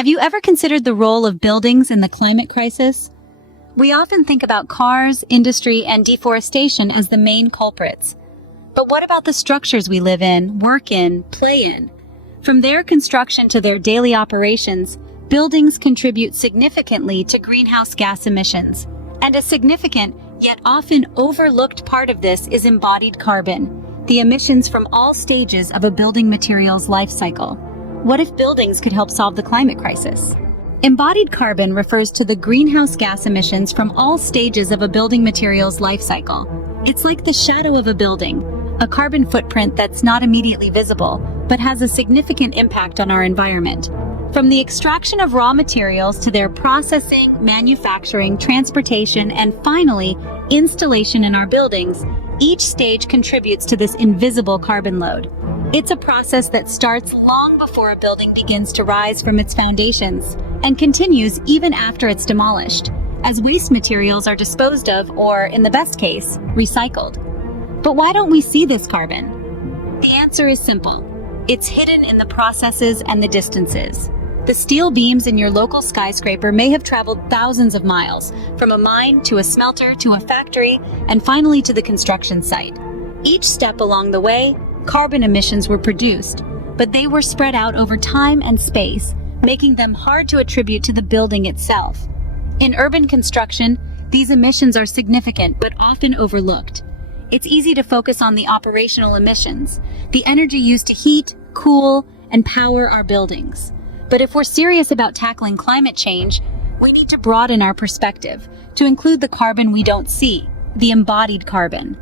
Have you ever considered the role of buildings in the climate crisis? We often think about cars, industry, and deforestation as the main culprits. But what about the structures we live in, work in, play in? From their construction to their daily operations, buildings contribute significantly to greenhouse gas emissions. And a significant, yet often overlooked part of this is embodied carbon, the emissions from all stages of a building material's life cycle. What if buildings could help solve the climate crisis? Embodied carbon refers to the greenhouse gas emissions from all stages of a building material's life cycle. It's like the shadow of a building, a carbon footprint that's not immediately visible, but has a significant impact on our environment. From the extraction of raw materials to their processing, manufacturing, transportation, and finally, installation in our buildings, each stage contributes to this invisible carbon load. It's a process that starts long before a building begins to rise from its foundations and continues even after it's demolished, as waste materials are disposed of or, in the best case, recycled. But why don't we see this carbon? The answer is simple. It's hidden in the processes and the distances. The steel beams in your local skyscraper may have traveled thousands of miles, from a mine to a smelter to a factory, and finally to the construction site. Each step along the way, carbon emissions were produced, but they were spread out over time and space, making them hard to attribute to the building itself. In urban construction, these emissions are significant but often overlooked. It's easy to focus on the operational emissions, the energy used to heat, cool, and power our buildings. But if we're serious about tackling climate change, we need to broaden our perspective to include the carbon we don't see, the embodied carbon.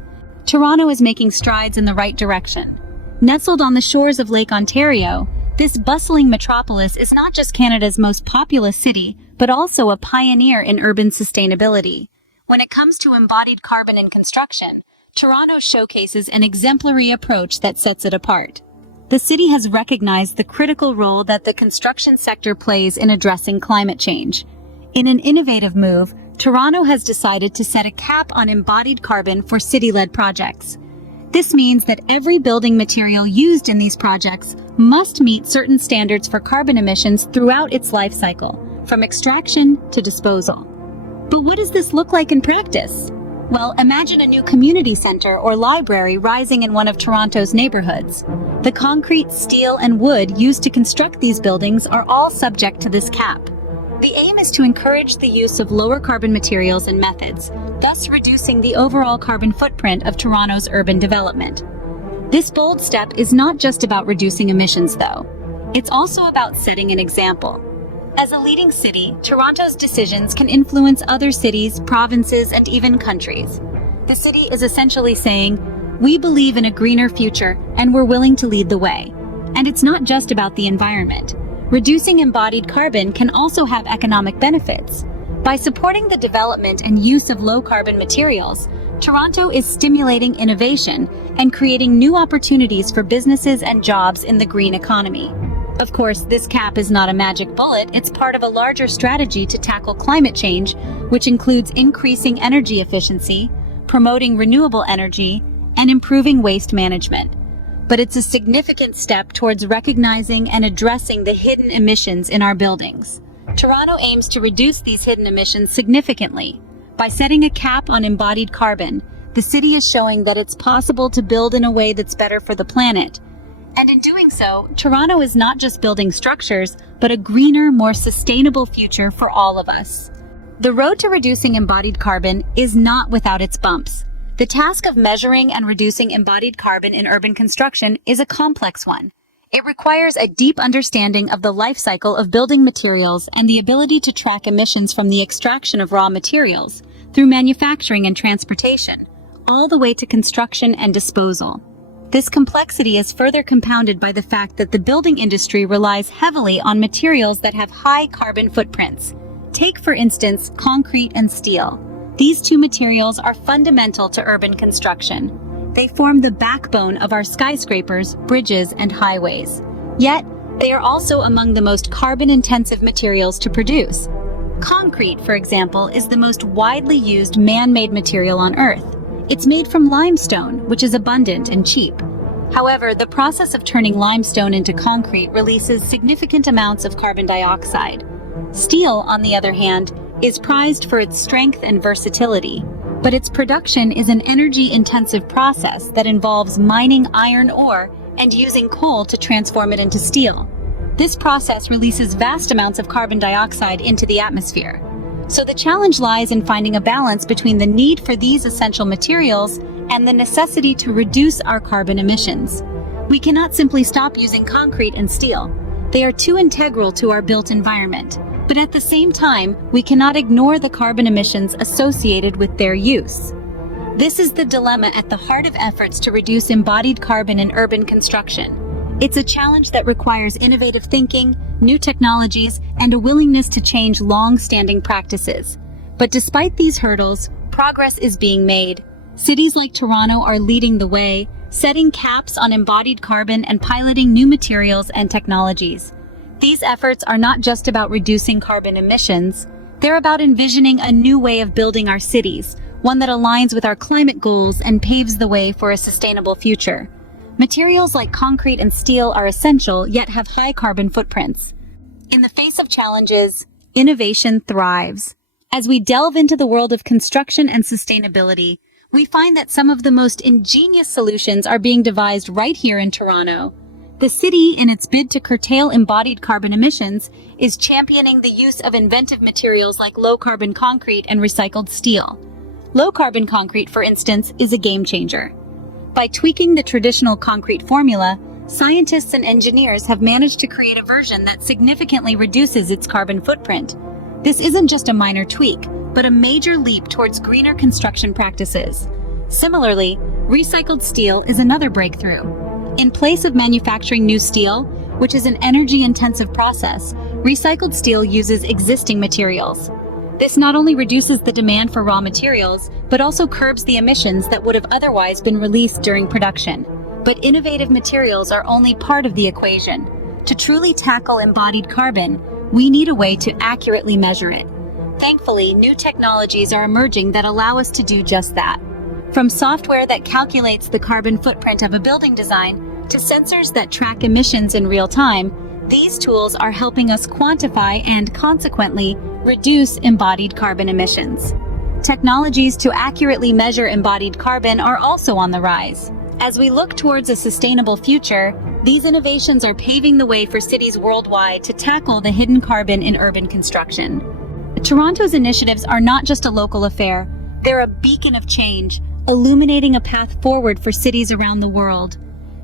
Toronto is making strides in the right direction. Nestled on the shores of Lake Ontario, this bustling metropolis is not just Canada's most populous city, but also a pioneer in urban sustainability. When it comes to embodied carbon in construction, Toronto showcases an exemplary approach that sets it apart. The city has recognized the critical role that the construction sector plays in addressing climate change. In an innovative move, Toronto has decided to set a cap on embodied carbon for city-led projects. This means that every building material used in these projects must meet certain standards for carbon emissions throughout its life cycle, from extraction to disposal. But what does this look like in practice? Well, imagine a new community center or library rising in one of Toronto's neighborhoods. The concrete, steel, and wood used to construct these buildings are all subject to this cap. The aim is to encourage the use of lower carbon materials and methods, thus reducing the overall carbon footprint of Toronto's urban development. This bold step is not just about reducing emissions, though. It's also about setting an example. As a leading city, Toronto's decisions can influence other cities, provinces, and even countries. The city is essentially saying, "We believe in a greener future, and we're willing to lead the way." And it's not just about the environment. Reducing embodied carbon can also have economic benefits. By supporting the development and use of low-carbon materials, Toronto is stimulating innovation and creating new opportunities for businesses and jobs in the green economy. Of course, this cap is not a magic bullet. It's part of a larger strategy to tackle climate change, which includes increasing energy efficiency, promoting renewable energy, and improving waste management. But it's a significant step towards recognizing and addressing the hidden emissions in our buildings. Toronto aims to reduce these hidden emissions significantly. By setting a cap on embodied carbon, the city is showing that it's possible to build in a way that's better for the planet. And in doing so, Toronto is not just building structures, but a greener, more sustainable future for all of us. The road to reducing embodied carbon is not without its bumps. The task of measuring and reducing embodied carbon in urban construction is a complex one. It requires a deep understanding of the life cycle of building materials and the ability to track emissions from the extraction of raw materials through manufacturing and transportation, all the way to construction and disposal. This complexity is further compounded by the fact that the building industry relies heavily on materials that have high carbon footprints. Take, for instance, concrete and steel. These two materials are fundamental to urban construction. They form the backbone of our skyscrapers, bridges, and highways. Yet, they are also among the most carbon-intensive materials to produce. Concrete, for example, is the most widely used man-made material on Earth. It's made from limestone, which is abundant and cheap. However, the process of turning limestone into concrete releases significant amounts of carbon dioxide. Steel, on the other hand, is prized for its strength and versatility, but its production is an energy-intensive process that involves mining iron ore and using coal to transform it into steel. This process releases vast amounts of carbon dioxide into the atmosphere. So the challenge lies in finding a balance between the need for these essential materials and the necessity to reduce our carbon emissions. We cannot simply stop using concrete and steel. They are too integral to our built environment. But at the same time, we cannot ignore the carbon emissions associated with their use. This is the dilemma at the heart of efforts to reduce embodied carbon in urban construction. It's a challenge that requires innovative thinking, new technologies, and a willingness to change long-standing practices. But despite these hurdles, progress is being made. Cities like Toronto are leading the way, setting caps on embodied carbon and piloting new materials and technologies. These efforts are not just about reducing carbon emissions, they're about envisioning a new way of building our cities, one that aligns with our climate goals and paves the way for a sustainable future. Materials like concrete and steel are essential, yet have high carbon footprints. In the face of challenges, innovation thrives. As we delve into the world of construction and sustainability, we find that some of the most ingenious solutions are being devised right here in Toronto. The city, in its bid to curtail embodied carbon emissions, is championing the use of inventive materials like low-carbon concrete and recycled steel. Low-carbon concrete, for instance, is a game changer. By tweaking the traditional concrete formula, scientists and engineers have managed to create a version that significantly reduces its carbon footprint. This isn't just a minor tweak, but a major leap towards greener construction practices. Similarly, recycled steel is another breakthrough. In place of manufacturing new steel, which is an energy-intensive process, recycled steel uses existing materials. This not only reduces the demand for raw materials, but also curbs the emissions that would have otherwise been released during production. But innovative materials are only part of the equation. To truly tackle embodied carbon, we need a way to accurately measure it. Thankfully, new technologies are emerging that allow us to do just that. From software that calculates the carbon footprint of a building design to sensors that track emissions in real time, these tools are helping us quantify and consequently reduce embodied carbon emissions. Technologies to accurately measure embodied carbon are also on the rise. As we look towards a sustainable future, these innovations are paving the way for cities worldwide to tackle the hidden carbon in urban construction. Toronto's initiatives are not just a local affair, they're a beacon of change, illuminating a path forward for cities around the world.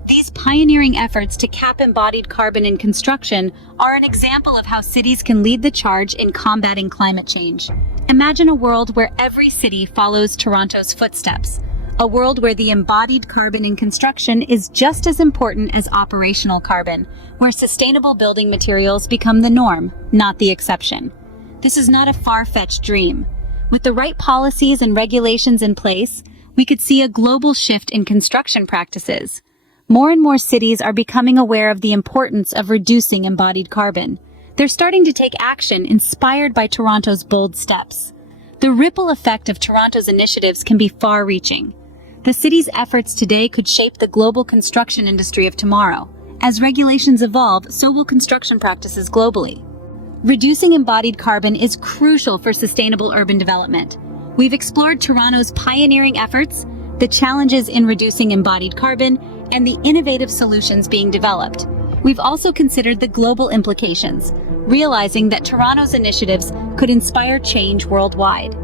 These pioneering efforts to cap embodied carbon in construction are an example of how cities can lead the charge in combating climate change. Imagine a world where every city follows Toronto's footsteps, a world where the embodied carbon in construction is just as important as operational carbon, where sustainable building materials become the norm, not the exception. This is not a far-fetched dream. With the right policies and regulations in place, we could see a global shift in construction practices. More and more cities are becoming aware of the importance of reducing embodied carbon. They're starting to take action inspired by Toronto's bold steps. The ripple effect of Toronto's initiatives can be far-reaching. The city's efforts today could shape the global construction industry of tomorrow. As regulations evolve, so will construction practices globally. Reducing embodied carbon is crucial for sustainable urban development. We've explored Toronto's pioneering efforts, the challenges in reducing embodied carbon, and the innovative solutions being developed. We've also considered the global implications, realizing that Toronto's initiatives could inspire change worldwide.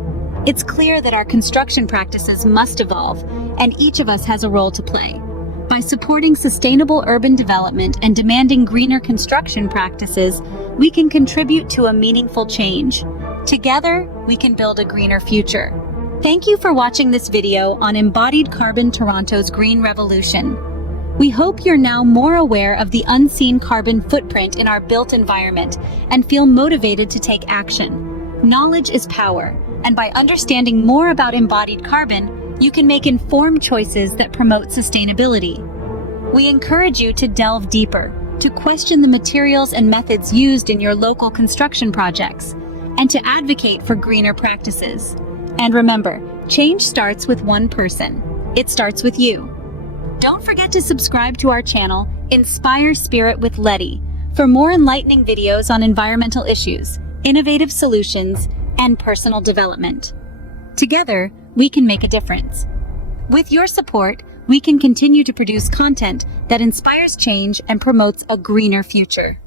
It's clear that our construction practices must evolve, and each of us has a role to play. By supporting sustainable urban development and demanding greener construction practices, we can contribute to a meaningful change. Together, we can build a greener future. Thank you for watching this video on Embodied Carbon Toronto's Green Revolution. We hope you're now more aware of the unseen carbon footprint in our built environment and feel motivated to take action. Knowledge is power, and by understanding more about embodied carbon, you can make informed choices that promote sustainability. We encourage you to delve deeper, to question the materials and methods used in your local construction projects, and to advocate for greener practices. And remember, change starts with one person. It starts with you. Don't forget to subscribe to our channel, Inspire Spirit with Letty, for more enlightening videos on environmental issues, innovative solutions, and personal development. Together, we can make a difference. With your support, we can continue to produce content that inspires change and promotes a greener future.